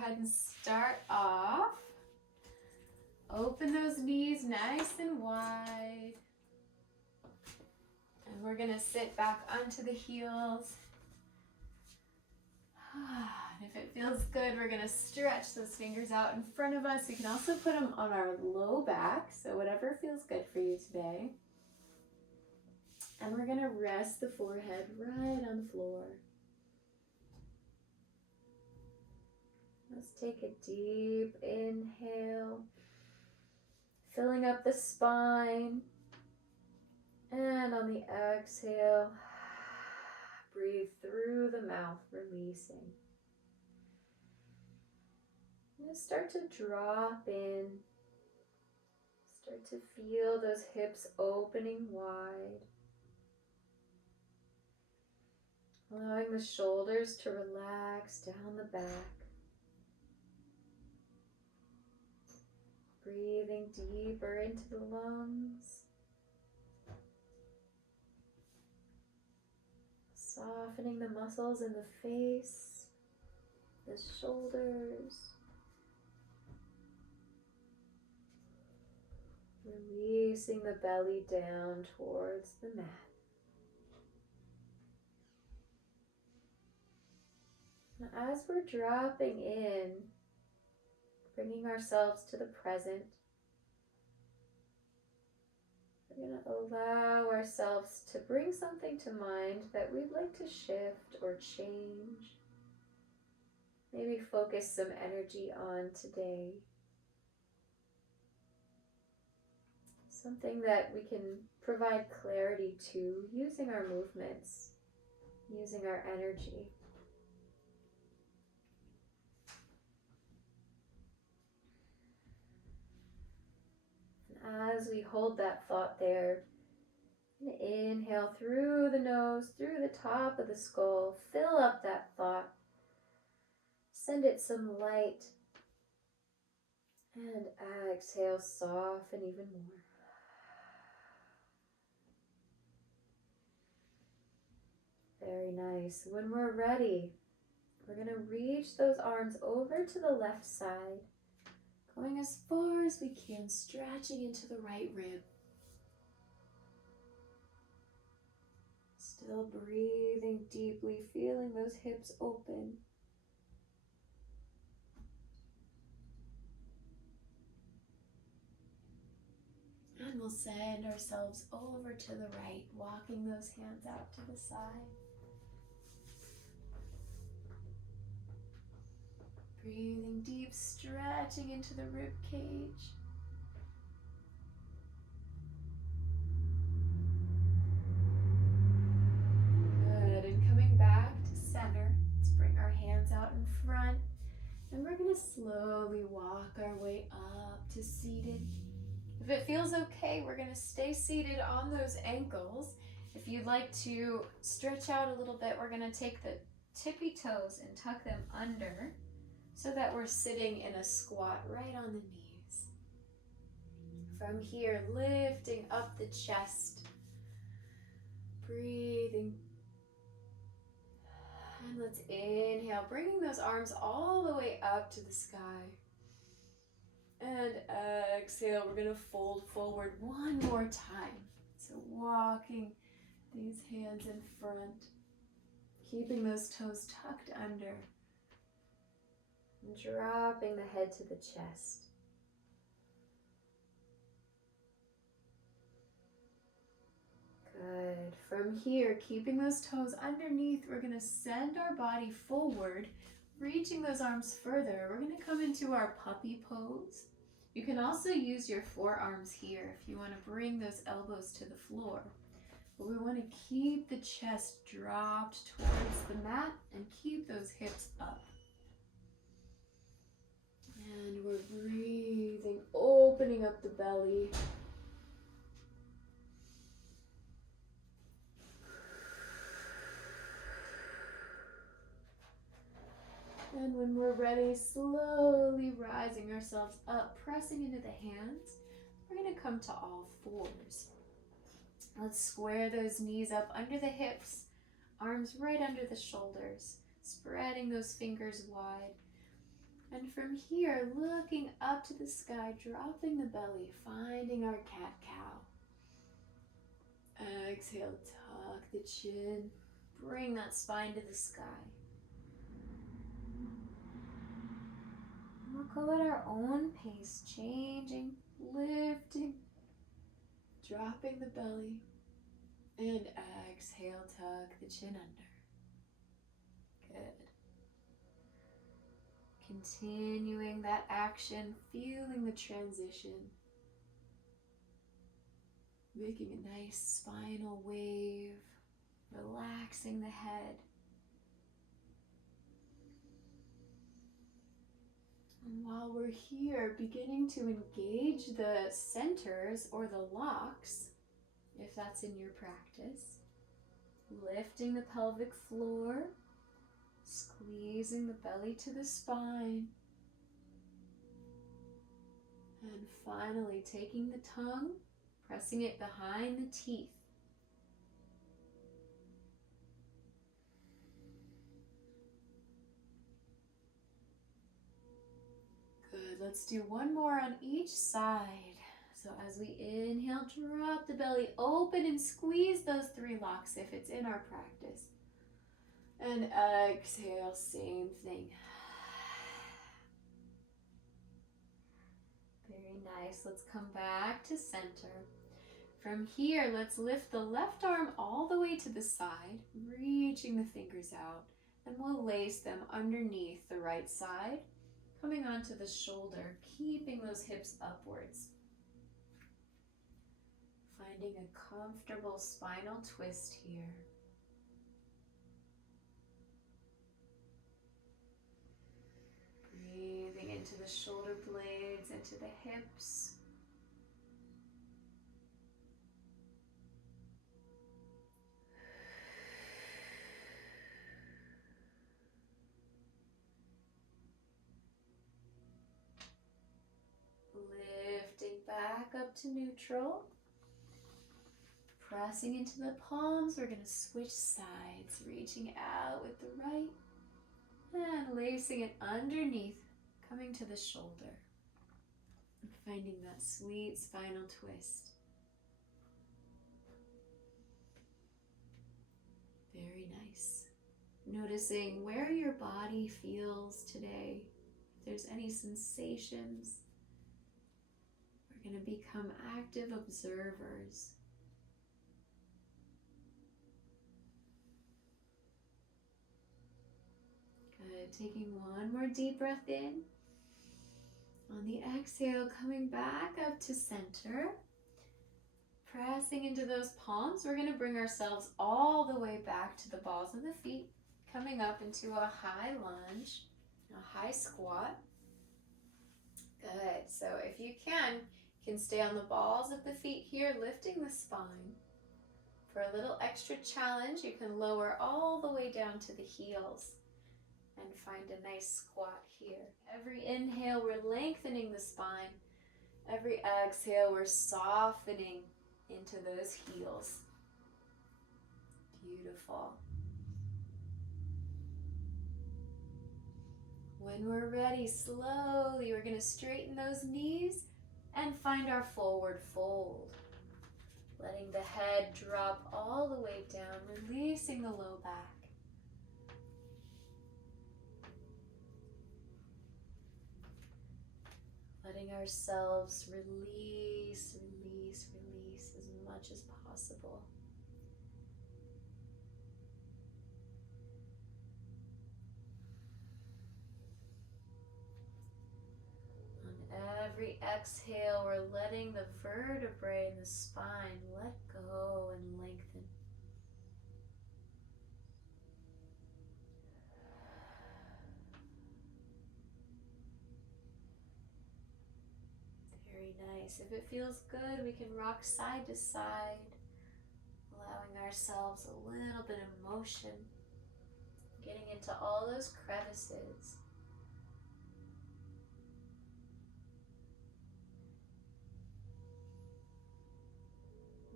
ahead and start off. Open those knees nice and wide. And we're gonna sit back onto the heels. And if it feels good, we're gonna stretch those fingers out in front of us. You can also put them on our low back, so whatever feels good for you today. And we're gonna rest the forehead right on the floor. Let's take a deep inhale, filling up the spine. And on the exhale, breathe through the mouth, releasing. Just start to drop in. Start to feel those hips opening wide. Allowing the shoulders to relax down the back. Breathing deeper into the lungs. Softening the muscles in the face, the shoulders. Releasing the belly down towards the mat. Now, as we're dropping in, bringing ourselves to the present, we're going to allow ourselves to bring something to mind that we'd like to shift or change. Maybe focus some energy on today. Something that we can provide clarity to using our movements, using our energy. As we hold that thought there, inhale through the nose, through the top of the skull, fill up that thought, send it some light, and exhale, soften even more. Very nice. When we're ready, we're going to reach those arms over to the left side, going as far as we can, stretching into the right rib. Still breathing deeply, feeling those hips open. And we'll send ourselves over to the right, walking those hands out to the side. Breathing deep, stretching into the rib cage. Good, and coming back to center, let's bring our hands out in front, and we're going to slowly walk our way up to seated. If it feels okay, we're going to stay seated on those ankles. If you'd like to stretch out a little bit, we're going to take the tippy toes and tuck them under so that we're sitting in a squat right on the knees. From here, lifting up the chest, breathing. And let's inhale, bringing those arms all the way up to the sky. And exhale, we're going to fold forward one more time. So walking these hands in front, keeping those toes tucked under, and dropping the head to the chest. Good. From here, keeping those toes underneath, we're going to send our body forward, reaching those arms further. We're going to come into our puppy pose. You can also use your forearms here if you want to bring those elbows to the floor. But we want to keep the chest dropped towards the mat and keep those hips up. And we're breathing, opening up the belly. And when we're ready, slowly rising ourselves up, pressing into the hands. We're going to come to all fours. Let's square those knees up under the hips, arms right under the shoulders, spreading those fingers wide. And from here, looking up to the sky, dropping the belly, finding our cat-cow. Exhale, tuck the chin, bring that spine to the sky. We'll go at our own pace, changing, lifting, dropping the belly, and exhale, tuck the chin under. Good. Continuing that action, feeling the transition. Making a nice spinal wave, relaxing the head. And while we're here, beginning to engage the centers or the locks, if that's in your practice. Lifting the pelvic floor, squeezing the belly to the spine. And finally, taking the tongue, pressing it behind the teeth. Good, let's do one more on each side. So as we inhale, drop the belly open and squeeze those 3 locks if it's in our practice. And exhale, same thing. Very nice. Let's come back to center. From here, let's lift the left arm all the way to the side, reaching the fingers out, and we'll lace them underneath the right side, coming onto the shoulder, keeping those hips upwards. Finding a comfortable spinal twist here. Breathing into the shoulder blades, into the hips. Lifting back up to neutral. Pressing into the palms, we're going to switch sides, reaching out with the right and lacing it underneath, coming to the shoulder. And finding that sweet spinal twist. Very nice. Noticing where your body feels today. If there's any sensations, we're going to become active observers. Good. Taking one more deep breath in. On the exhale, coming back up to center. Pressing into those palms, we're going to bring ourselves all the way back to the balls of the feet, coming up into a high lunge, a high squat. Good. So if you can stay on the balls of the feet here, lifting the spine. For a little extra challenge, you can lower all the way down to the heels and find a nice squat here. Every inhale, we're lengthening the spine. Every exhale, we're softening into those heels. Beautiful. When we're ready, slowly, we're going to straighten those knees and find our forward fold. Letting the head drop all the way down, releasing the low back. Letting ourselves release as much as possible. On every exhale, we're letting the vertebrae in the spine let go and lengthen. Very nice. If it feels good, we can rock side to side, allowing ourselves a little bit of motion, getting into all those crevices.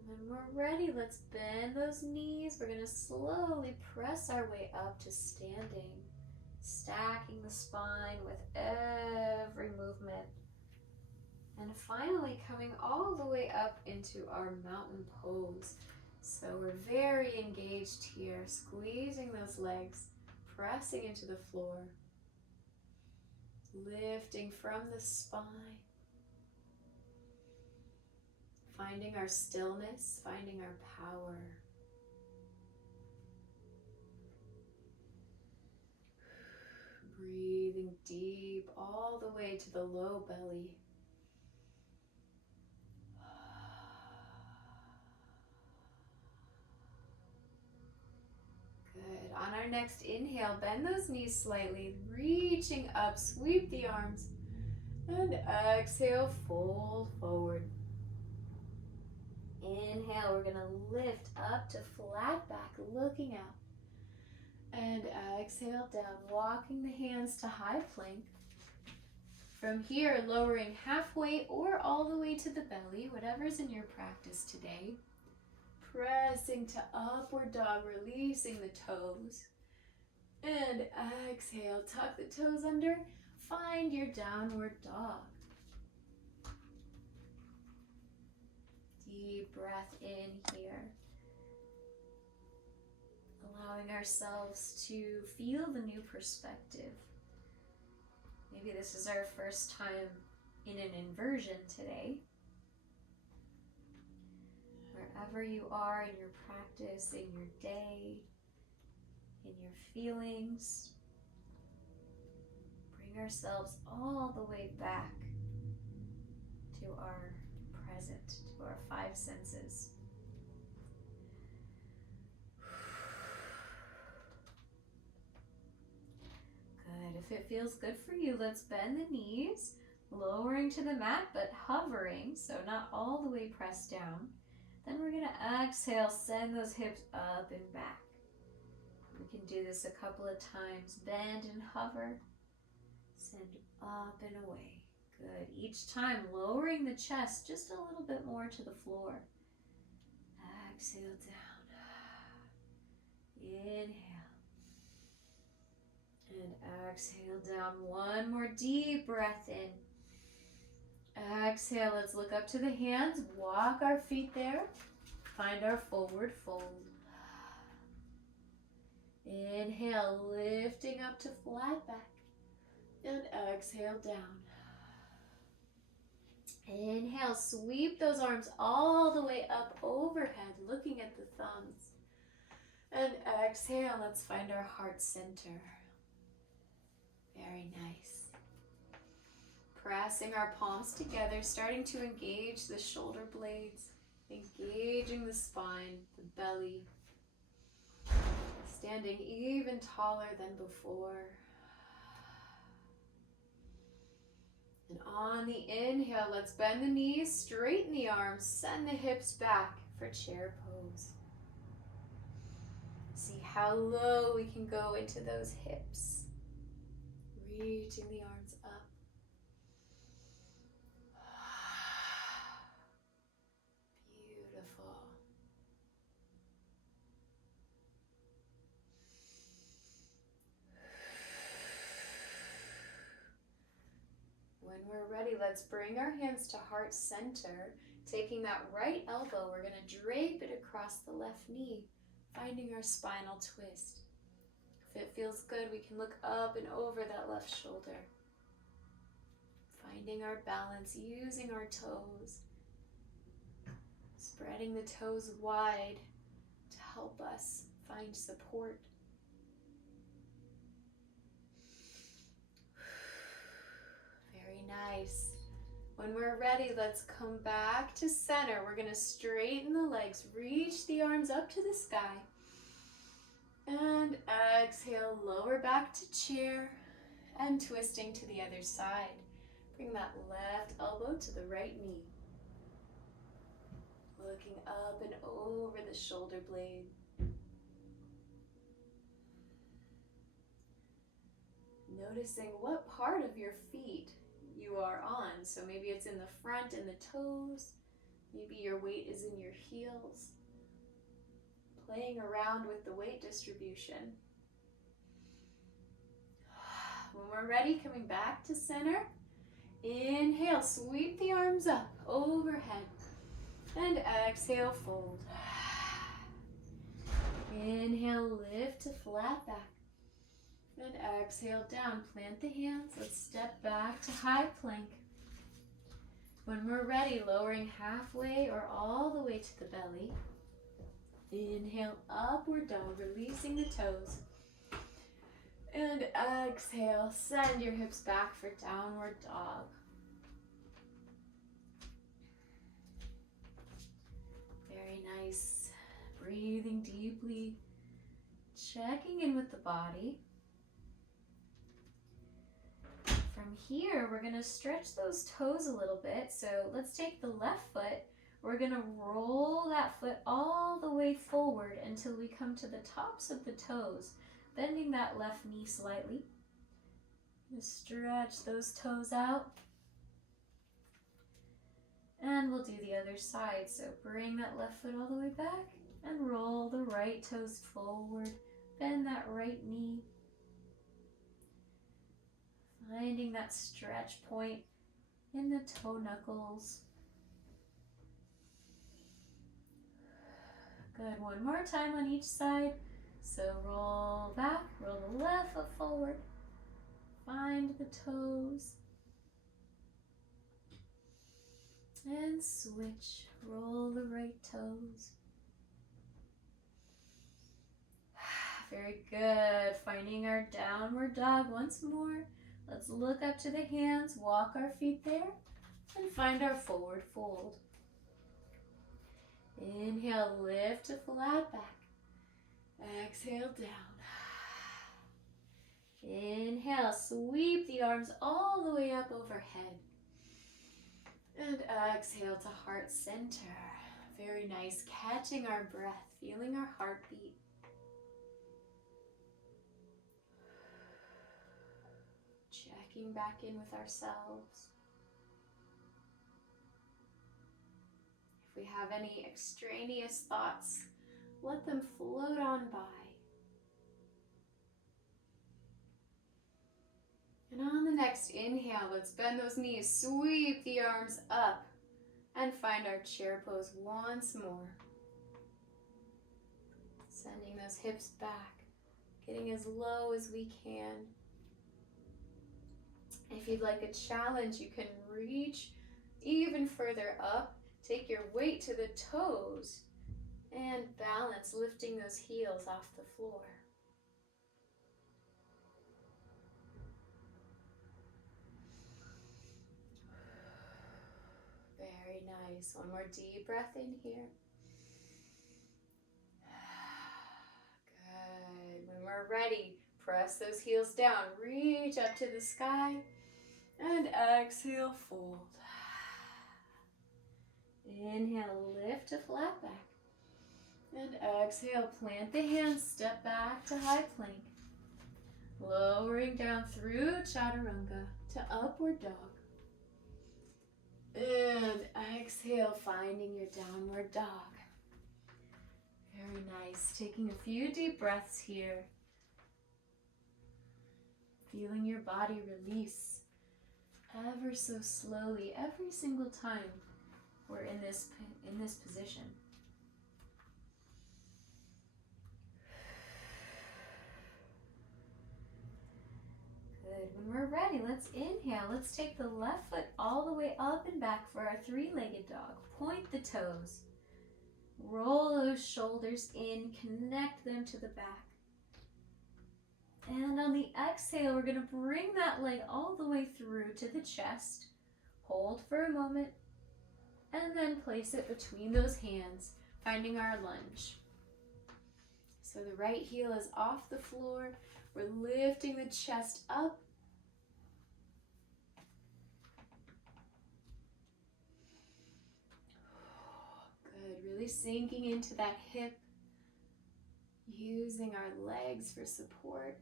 When we're ready, let's bend those knees. We're going to slowly press our way up to standing. stacking the spine with every movement. And finally coming all the way up into our mountain pose. So we're very engaged here, squeezing those legs, pressing into the floor, lifting from the spine, finding our stillness, finding our power. Breathing deep all the way to the low belly. Good. On our next inhale, bend those knees slightly, reaching up, sweep the arms, and exhale, fold forward. Inhale, we're going to lift up to flat back, looking out. And exhale down, walking the hands to high plank. From here, lowering halfway or all the way to the belly, whatever's in your practice today. Pressing to upward dog, releasing the toes. And exhale, tuck the toes under. Find your downward dog. Deep breath in here. Allowing ourselves to feel the new perspective. Maybe this is our first time in an inversion today. Wherever you are in your practice, in your day, in your feelings, bring ourselves all the way back to our present, to our five senses. Good. If it feels good for you, let's bend the knees, lowering to the mat, but hovering, so not all the way pressed down. Then we're going to exhale, send those hips up and back. We can do this a couple of times. Bend and hover. Send up and away. Good. Each time lowering the chest just a little bit more to the floor. Exhale down. Inhale. And exhale down. One more deep breath in. Exhale, let's look up to the hands, walk our feet there, find our forward fold. Inhale, lifting up to flat back, and exhale down. Inhale, sweep those arms all the way up overhead, looking at the thumbs. And exhale, let's find our heart center. Very nice. Pressing our palms together, starting to engage the shoulder blades, engaging the spine, the belly, standing even taller than before. And on the inhale, let's bend the knees, straighten the arms, send the hips back for chair pose. See how low we can go into those hips, reaching the arms up. When we're ready, let's bring our hands to heart center. Taking that right elbow, we're going to drape it across the left knee, finding our spinal twist. If it feels good, we can look up and over that left shoulder. Finding our balance, using our toes. Spreading the toes wide to help us find support. Nice. When we're ready, let's come back to center. We're going to straighten the legs, reach the arms up to the sky. And exhale, lower back to chair and twisting to the other side. Bring that left elbow to the right knee. Looking up and over the shoulder blade. Noticing what part of your feet you are on. So maybe it's in the front in the toes. Maybe your weight is in your heels. Playing around with the weight distribution. When we're ready, coming back to center. Inhale, sweep the arms up overhead. And exhale, fold. Inhale, lift to flat back. And exhale, down. Plant the hands. Let's step back to high plank. When we're ready, lowering halfway or all the way to the belly. Inhale, upward dog, releasing the toes. And exhale, send your hips back for downward dog. Very nice. Breathing deeply, checking in with the body. From here, we're going to stretch those toes a little bit. So let's take the left foot. We're going to roll that foot all the way forward until we come to the tops of the toes, bending that left knee slightly. Just stretch those toes out. And we'll do the other side. So bring that left foot all the way back and roll the right toes forward. Bend that right knee. Finding that stretch point in the toe knuckles. Good, one more time on each side. So roll back, roll the left foot forward. Find the toes. And switch, roll the right toes. Very good, finding our downward dog once more. Let's look up to the hands, walk our feet there, and find our forward fold. Inhale, lift to flat back. Exhale, down. Inhale, sweep the arms all the way up overhead. And exhale to heart center. Very nice, catching our breath, feeling our heartbeat. Checking back in with ourselves. If we have any extraneous thoughts, let them float on by. And on the next inhale, let's bend those knees, sweep the arms up, and find our chair pose once more. Sending those hips back, getting as low as we can. If you'd like a challenge, you can reach even further up. Take your weight to the toes and balance, lifting those heels off the floor. Very nice. One more deep breath in here. Good. When we're ready, press those heels down. Reach up to the sky and exhale, fold. Inhale, lift to flat back. And exhale, plant the hands, step back to high plank. Lowering down through chaturanga to upward dog. And exhale, finding your downward dog. Very nice. Taking a few deep breaths here. Feeling your body release ever so slowly every single time we're in this position. Good. When we're ready, let's inhale. Let's take the left foot all the way up and back for our three-legged dog. Point the toes. Roll those shoulders in, connect them to the back. And on the exhale, we're going to bring that leg all the way through to the chest. Hold for a moment, and then place it between those hands, finding our lunge. So the right heel is off the floor. We're lifting the chest up. Good, really sinking into that hip, using our legs for support.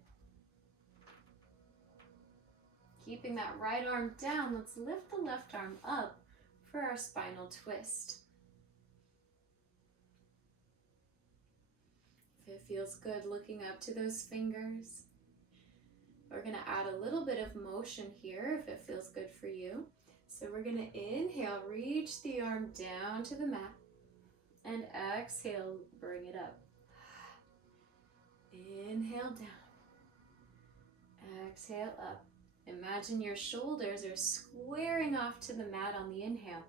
Keeping that right arm down, let's lift the left arm up for our spinal twist. If it feels good, looking up to those fingers. We're going to add a little bit of motion here if it feels good for you. So we're going to inhale, reach the arm down to the mat, and exhale, bring it up. Inhale down, exhale up. Imagine your shoulders are squaring off to the mat on the inhale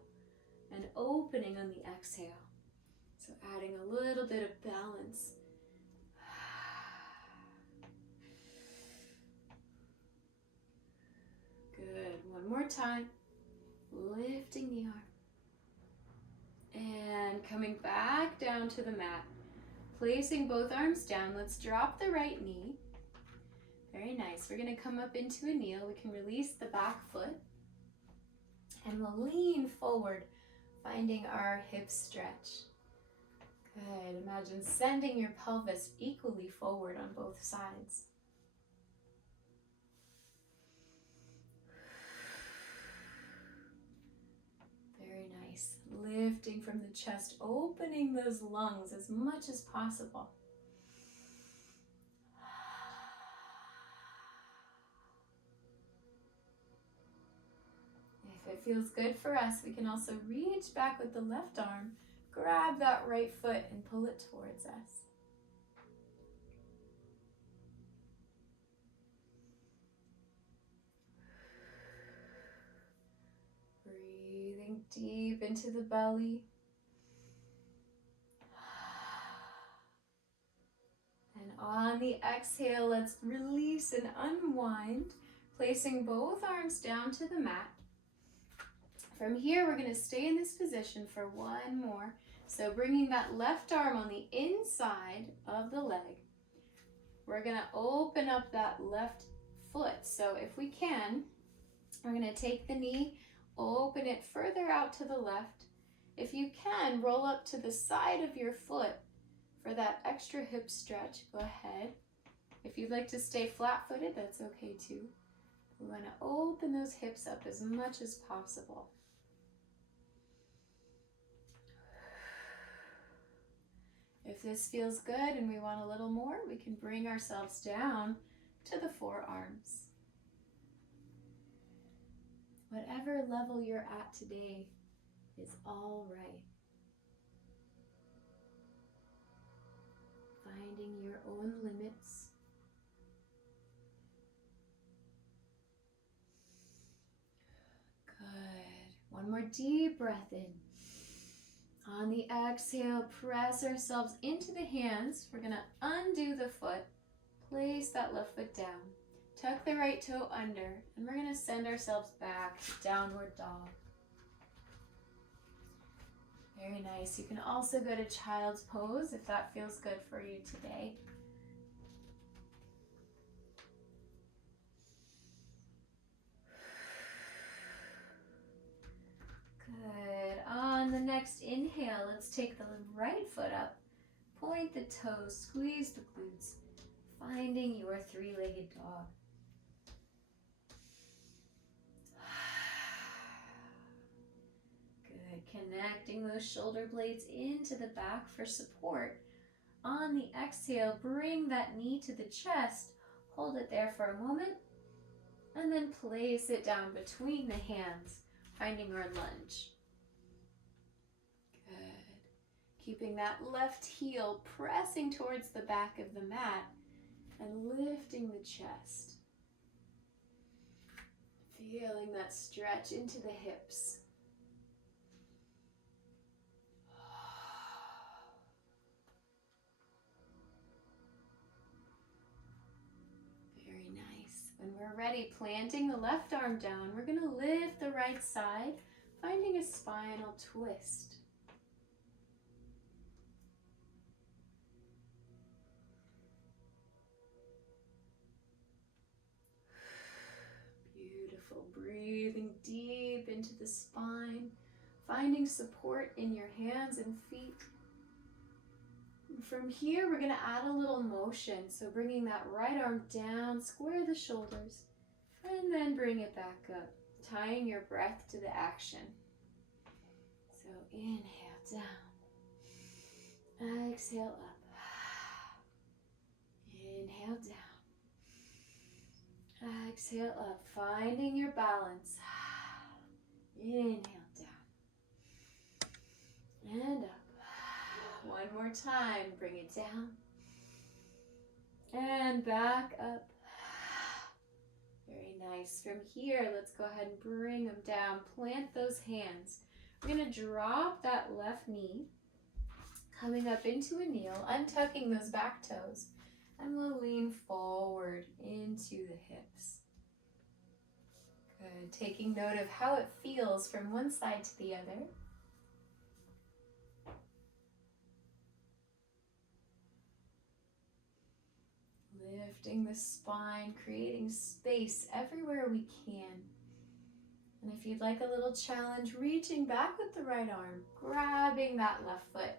and opening on the exhale. So adding a little bit of balance. Good. One more time. Lifting the arm. And coming back down to the mat. Placing both arms down. Let's drop the right knee. Very nice. We're going to come up into a kneel. We can release the back foot. And we'll lean forward, finding our hips stretch. Good. Imagine sending your pelvis equally forward on both sides. Very nice. Lifting from the chest, opening those lungs as much as possible. If it feels good for us, we can also reach back with the left arm, grab that right foot and pull it towards us. Breathing deep into the belly. And on the exhale, let's release and unwind, placing both arms down to the mat. From here, we're going to stay in this position for one more. So bringing that left arm on the inside of the leg, we're going to open up that left foot. So if we can, we're going to take the knee, open it further out to the left. If you can, roll up to the side of your foot for that extra hip stretch. Go ahead. If you'd like to stay flat-footed, that's okay too. We're going to open those hips up as much as possible. If this feels good and we want a little more, we can bring ourselves down to the forearms. Whatever level you're at today is all right. Finding your own limits. Good. One more deep breath in. On the exhale, press ourselves into the hands. We're going to undo the foot. Place that left foot down. Tuck the right toe under. And we're going to send ourselves back to downward dog. Very nice. You can also go to child's pose if that feels good for you today. Good. On the next inhale, let's take the right foot up. Point the toes, squeeze the glutes, finding your three-legged dog. Good. Connecting those shoulder blades into the back for support. On the exhale, bring that knee to the chest. Hold it there for a moment. And then place it down between the hands, finding our lunge. Good. Keeping that left heel pressing towards the back of the mat and lifting the chest. Feeling that stretch into the hips. Very nice. When we're ready, planting the left arm down, we're going to lift the right side, finding a spinal twist. Beautiful. Breathing deep into the spine, finding support in your hands and feet. And from here, we're going to add a little motion. So bringing that right arm down, square the shoulders, and then bring it back up, tying your breath to the action. So inhale down, exhale up, inhale down, Exhale up, finding your balance. Inhale down and up. One more time, bring it down and back up. Very nice. From here, let's go ahead and bring them down. Plant those hands. We're going to drop that left knee, coming up into a kneel, untucking those back toes, and we'll lean forward into the hips. Good. Taking note of how it feels from one side to the other. Lifting the spine, creating space everywhere we can. And if you'd like a little challenge, reaching back with the right arm, grabbing that left foot.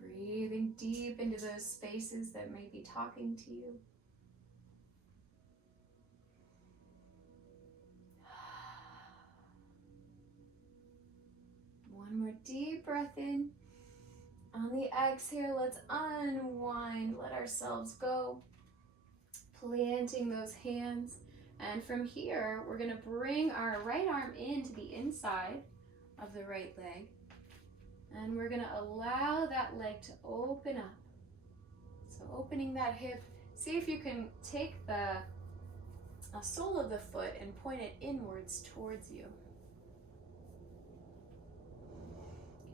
Good. Breathing deep into those spaces that may be talking to you. One more deep breath in. On the exhale, let's unwind, let ourselves go. Planting those hands. And from here, we're going to bring our right arm into the inside of the right leg. And we're going to allow that leg to open up. So opening that hip, see if you can take the sole of the foot and point it inwards towards you.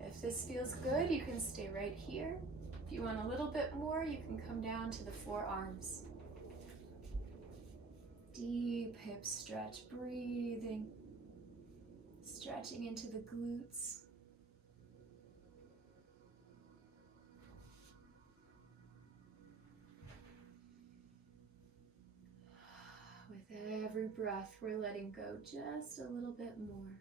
If this feels good, you can stay right here. If you want a little bit more, you can come down to the forearms. Deep hip stretch, breathing, stretching into the glutes. With every breath, we're letting go just a little bit more.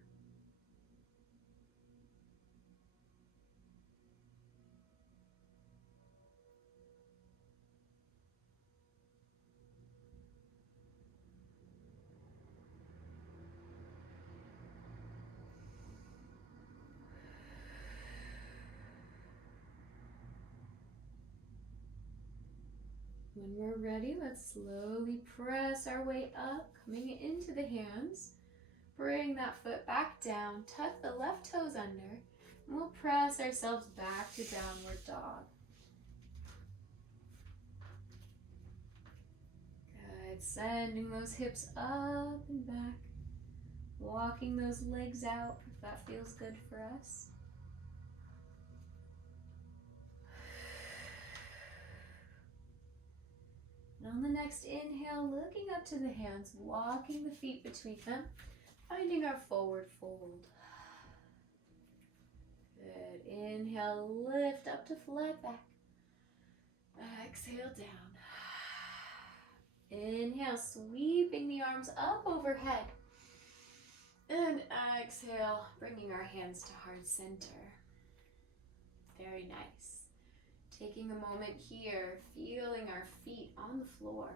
When we're ready, let's slowly press our way up, coming into the hands. Bring that foot back down, tuck the left toes under, and we'll press ourselves back to downward dog. Good, sending those hips up and back, walking those legs out if that feels good for us. And on the next inhale, looking up to the hands, walking the feet between them, finding our forward fold. Good. Inhale, lift up to flat back. Exhale down. Inhale, sweeping the arms up overhead. And exhale, bringing our hands to heart center. Very nice. Taking a moment here, feeling our feet on the floor.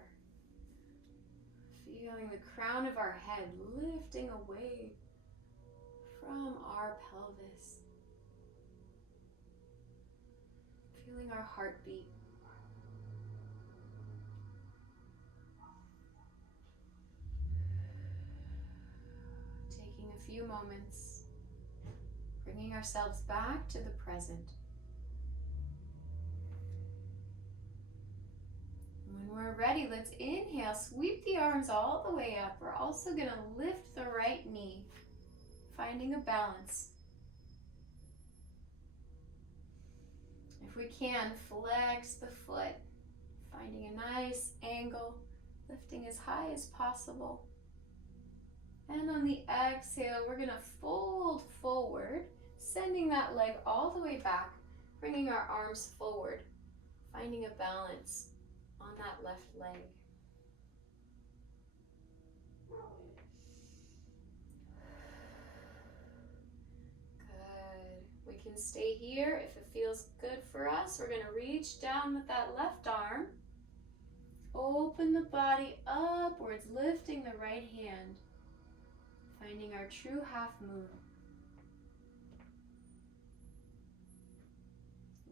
Feeling the crown of our head lifting away from our pelvis. Feeling our heartbeat. Taking a few moments, bringing ourselves back to the present. When we're ready, let's inhale, sweep the arms all the way up. We're also going to lift the right knee, finding a balance. If we can, flex the foot, finding a nice angle, lifting as high as possible. And on the exhale, we're going to fold forward, sending that leg all the way back, bringing our arms forward, finding a balance on that left leg. Good. We can stay here if it feels good for us. We're going to reach down with that left arm. Open the body upwards, lifting the right hand. Finding our true half moon.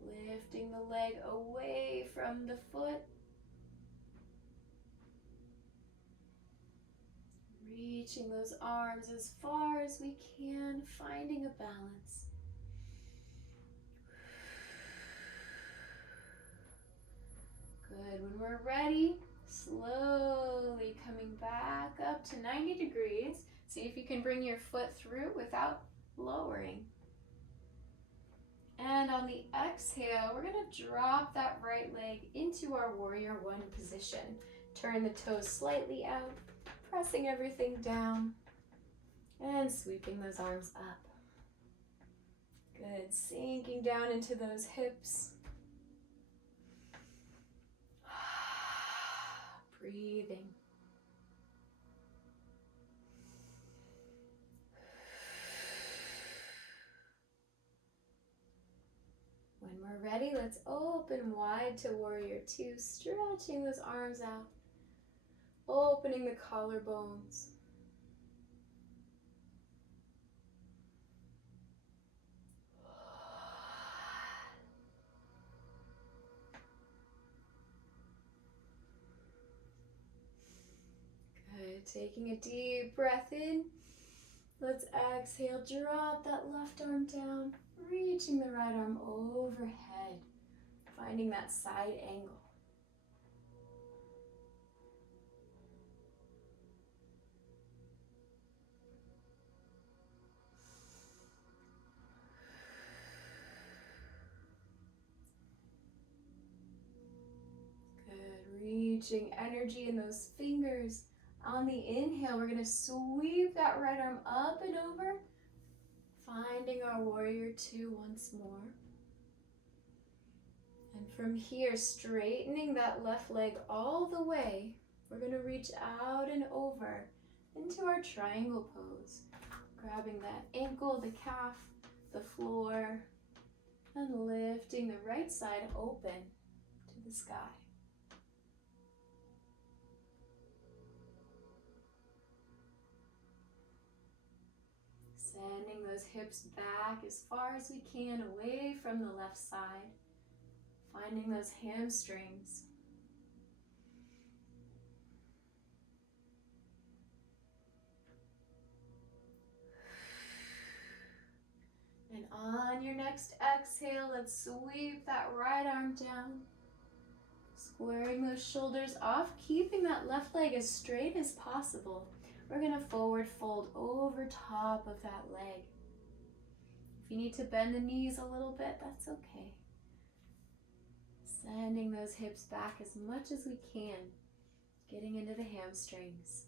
Lifting the leg away from the foot. Reaching those arms as far as we can, finding a balance. Good. When we're ready, slowly coming back up to 90 degrees. See if you can bring your foot through without lowering. And on the exhale, we're going to drop that right leg into our warrior one position. Turn the toes slightly out, pressing everything down, and sweeping those arms up. Good. Sinking down into those hips. Breathing. When we're ready, let's open wide to warrior two, stretching those arms out, opening the collarbones. Good. Taking a deep breath in. Let's exhale, drop that left arm down, reaching the right arm overhead, finding that side angle. Good. Reaching energy in those fingers. On the inhale, we're going to sweep that right arm up and over, finding our warrior two once more. And from here, straightening that left leg all the way, we're going to reach out and over into our triangle pose, grabbing that ankle, the calf, the floor, and lifting the right side open to the sky. Sending those hips back as far as we can away from the left side. Finding those hamstrings. And on your next exhale, let's sweep that right arm down. Squaring those shoulders off, keeping that left leg as straight as possible. We're going to forward fold over top of that leg. If you need to bend the knees a little bit, that's okay. Sending those hips back as much as we can, getting into the hamstrings.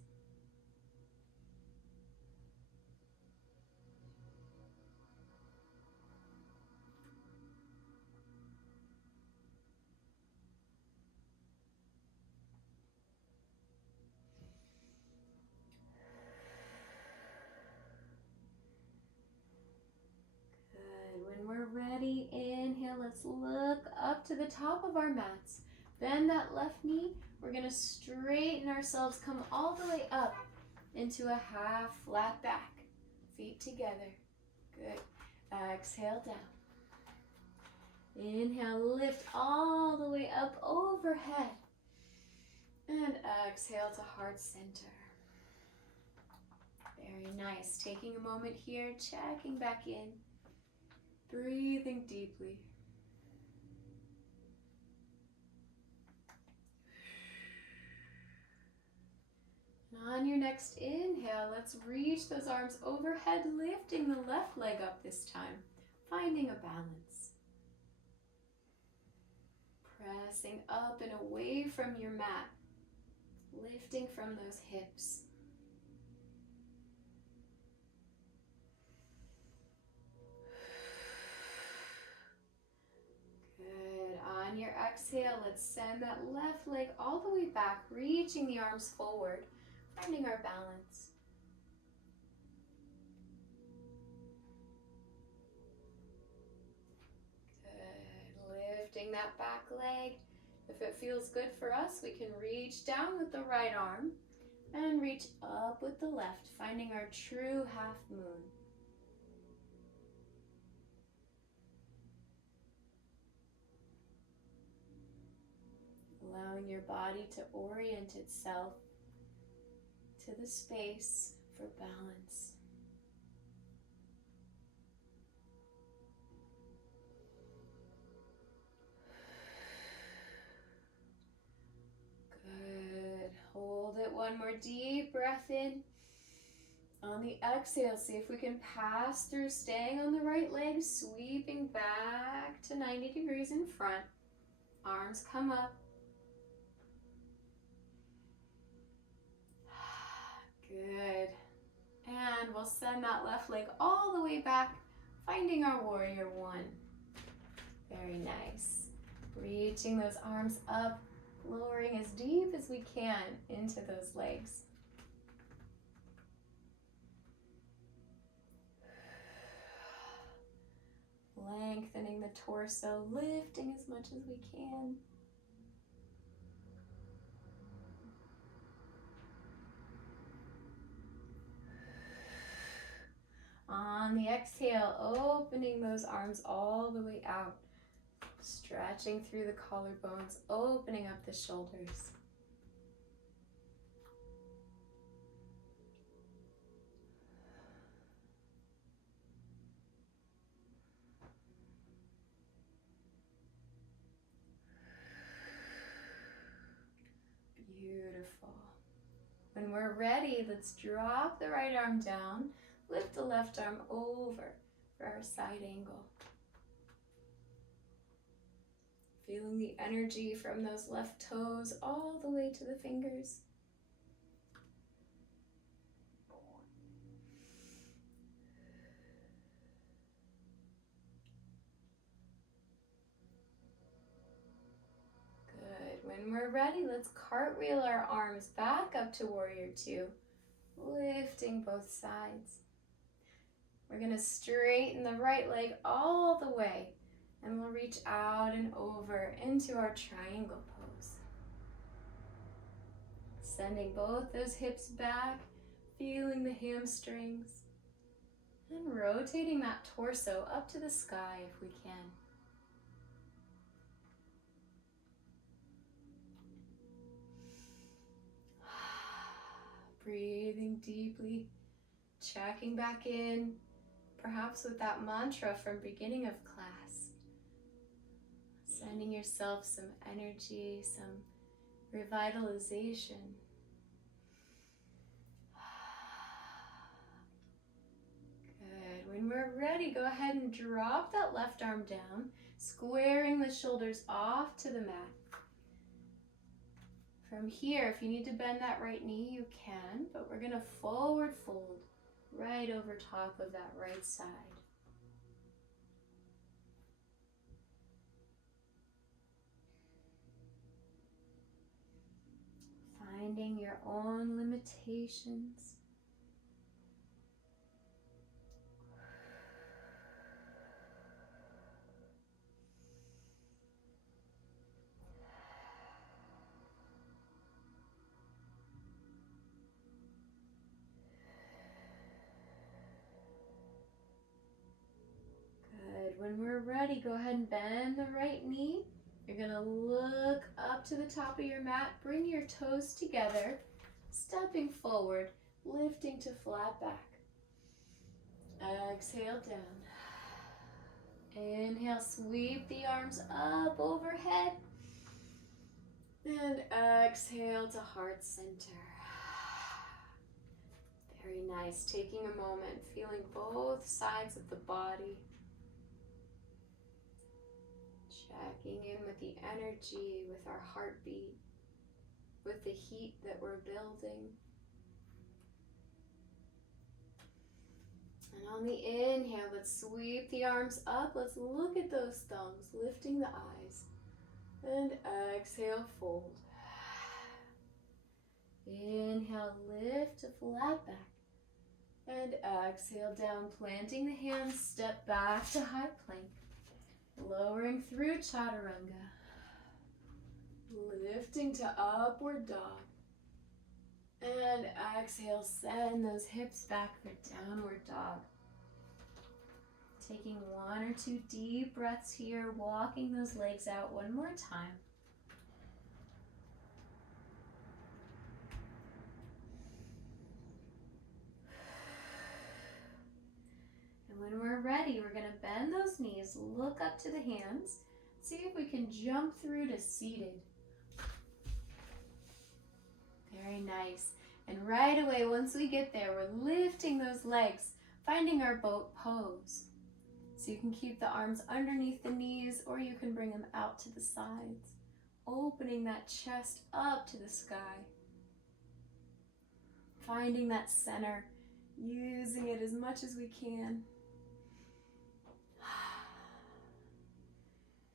Ready, inhale, let's look up to the top of our mats. Bend that left knee. We're going to straighten ourselves, come all the way up into a half flat back. Feet together. Good. Exhale down. Inhale, lift all the way up overhead. And exhale to heart center. Very nice. Taking a moment here, checking back in. Breathing deeply. And on your next inhale, let's reach those arms overhead, lifting the left leg up this time, finding a balance. Pressing up and away from your mat, lifting from those hips. On your exhale, let's send that left leg all the way back, reaching the arms forward, finding our balance. Good. Lifting that back leg. If it feels good for us, we can reach down with the right arm and reach up with the left, finding our true half moon. allowing your body to orient itself to the space for balance. Good. Hold it. One more deep breath in. On the exhale, see if we can pass through, staying on the right leg, sweeping back to 90 degrees in front. Arms come up. Good. And we'll send that left leg all the way back, finding our warrior one. Very nice. Reaching those arms up, lowering as deep as we can into those legs. Lengthening the torso, lifting as much as we can. On the exhale, opening those arms all the way out, stretching through the collarbones, opening up the shoulders. Beautiful. When we're ready, let's drop the right arm down, lift the left arm over for our side angle. Feeling the energy from those left toes all the way to the fingers. Good. When we're ready, let's cartwheel our arms back up to warrior two, lifting both sides. We're going to straighten the right leg all the way, and we'll reach out and over into our triangle pose. Sending both those hips back, feeling the hamstrings, and rotating that torso up to the sky if we can. Breathing deeply, checking back in, perhaps with that mantra from beginning of class. Sending yourself some energy, some revitalization. Good. When we're ready, go ahead and drop that left arm down, squaring the shoulders off to the mat. From here, if you need to bend that right knee, you can, but we're going to forward fold right over top of that right side. Finding your own limitations. When we're ready, go ahead and bend the right knee. You're going to look up to the top of your mat, bring your toes together, stepping forward, lifting to flat back. Exhale down. Inhale, sweep the arms up overhead. And exhale to heart center. Very nice. Taking a moment, feeling both sides of the body. Checking in with the energy, with our heartbeat, with the heat that we're building. And on the inhale, let's sweep the arms up. Let's look at those thumbs, lifting the eyes. And exhale, fold. Inhale, lift to flat back. And exhale down, planting the hands, step back to high plank. Lowering through chaturanga, lifting to upward dog, and exhale, send those hips back for downward dog. Taking one or two deep breaths here, walking those legs out one more time. we're ready, we're gonna bend those knees, look up to the hands, see if we can jump through to seated. Very nice. And right away, once we get there, we're lifting those legs, finding our boat pose. So you can keep the arms underneath the knees, or you can bring them out to the sides, opening that chest up to the sky. Finding that center, using it as much as we can.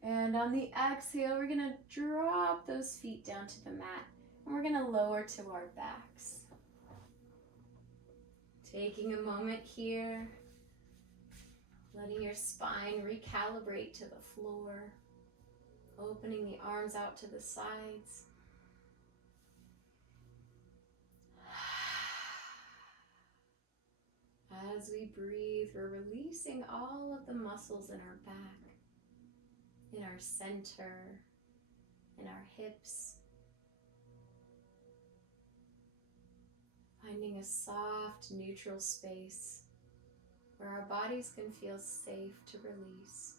And on the exhale, we're gonna drop those feet down to the mat, and we're gonna lower to our backs. Taking a moment here, letting your spine recalibrate to the floor, opening the arms out to the sides. As we breathe, we're releasing all of the muscles in our back, in our center, in our hips. Finding a soft, neutral space where our bodies can feel safe to release.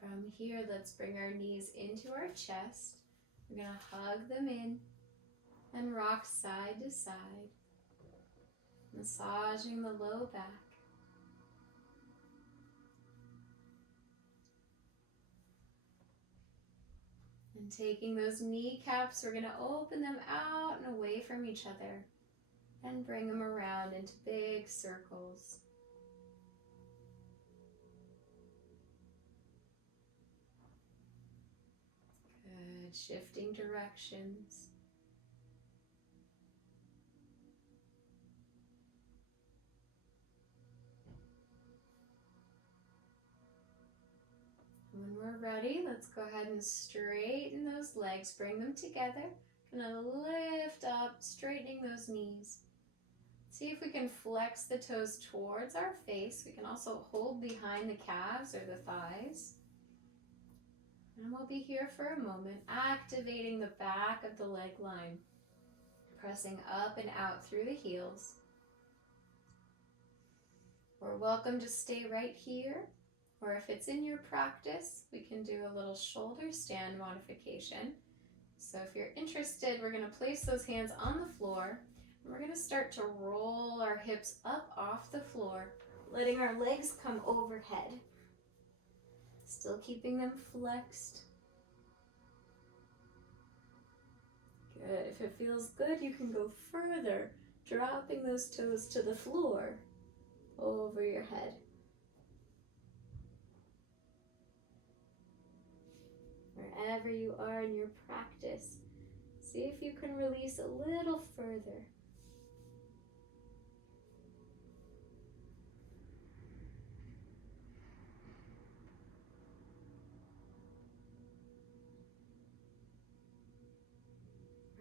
From here, let's bring our knees into our chest. We're going to hug them in and rock side to side, massaging the low back. And taking those kneecaps, we're going to open them out and away from each other and bring them around into big circles. Good, shifting directions. When we're ready, let's go ahead and straighten those legs, bring them together. Gonna lift up, straightening those knees. See if we can flex the toes towards our face. We can also hold behind the calves or the thighs. And we'll be here for a moment, activating the back of the leg line, pressing up and out through the heels. We're welcome to stay right here. Or if it's in your practice, we can do a little shoulder stand modification. So if you're interested, we're going to place those hands on the floor, and we're going to start to roll our hips up off the floor, letting our legs come overhead. Still keeping them flexed. Good. If it feels good, you can go further, dropping those toes to the floor over your head. Wherever you are in your practice, see if you can release a little further.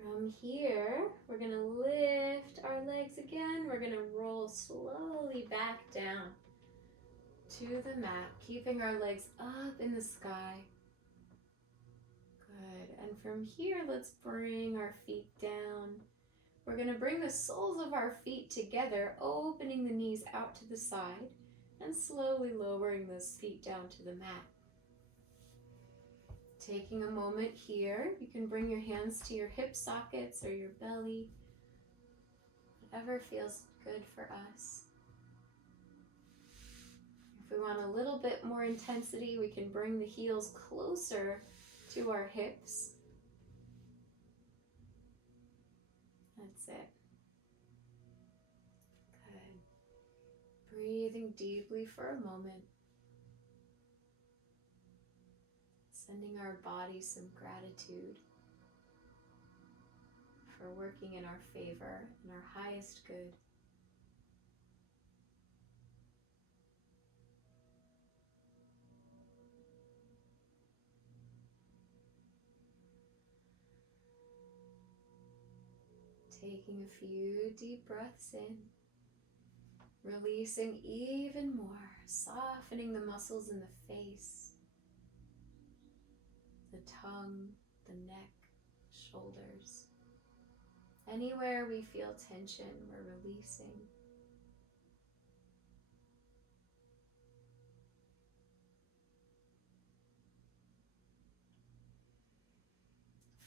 From here, we're going to lift our legs again. We're going to roll slowly back down to the mat, keeping our legs up in the sky. Good. And from here, let's bring our feet down. We're going to bring the soles of our feet together, opening the knees out to the side and slowly lowering those feet down to the mat. Taking a moment here, you can bring your hands to your hip sockets or your belly, whatever feels good for us. If we want a little bit more intensity, we can bring the heels closer to our hips. That's it. Good. Breathing deeply for a moment. Sending our body some gratitude for working in our favor, in our highest good. Taking a few deep breaths in, releasing even more, softening the muscles in the face, the tongue, the neck, shoulders. Anywhere we feel tension, we're releasing.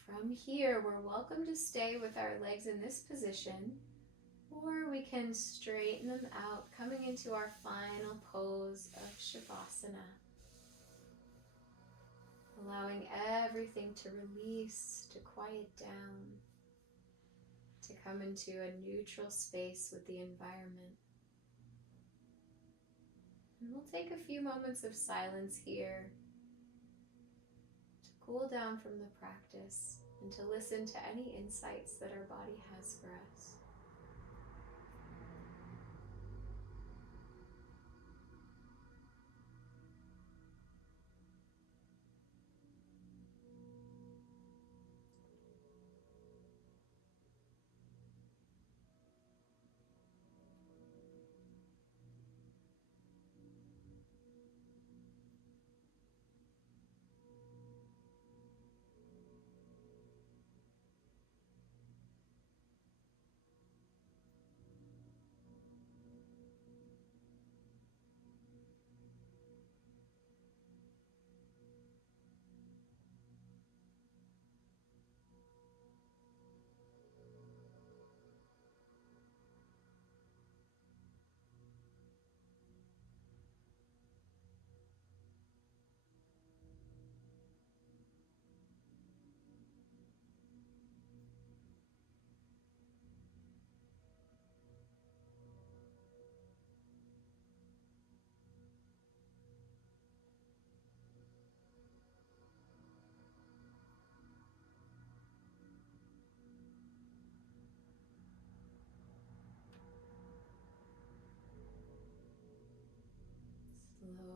From here, we're welcome to stay with our legs in this position, or we can straighten them out, coming into our final pose of Shavasana. Allowing everything to release, to quiet down, to come into a neutral space with the environment. And we'll take a few moments of silence here to cool down from the practice and to listen to any insights that our body has for us.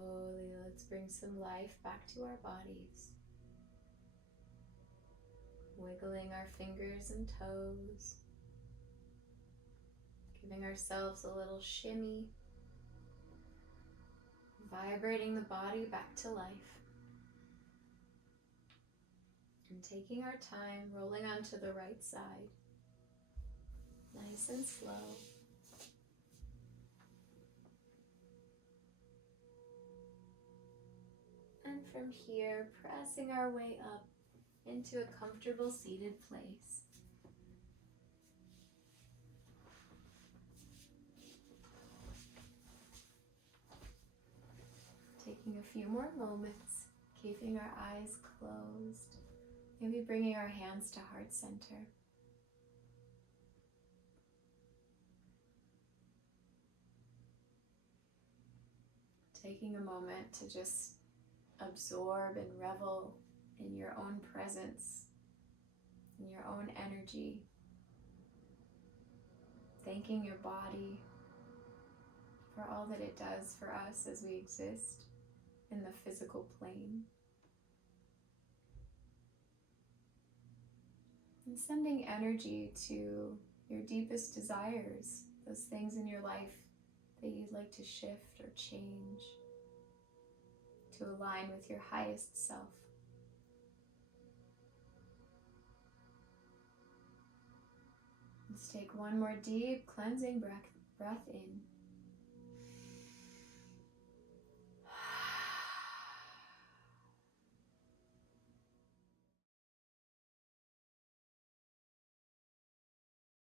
Slowly, let's bring some life back to our bodies. Wiggling our fingers and toes. Giving ourselves a little shimmy. Vibrating the body back to life. And taking our time, rolling onto the right side. Nice and slow. And from here, pressing our way up into a comfortable seated place. Taking a few more moments, keeping our eyes closed, maybe bringing our hands to heart center. Taking a moment to just absorb and revel in your own presence, in your own energy. Thanking your body for all that it does for us as we exist in the physical plane. And sending energy to your deepest desires, those things in your life that you'd like to shift or change, to align with your highest self. Let's take one more deep cleansing breath in.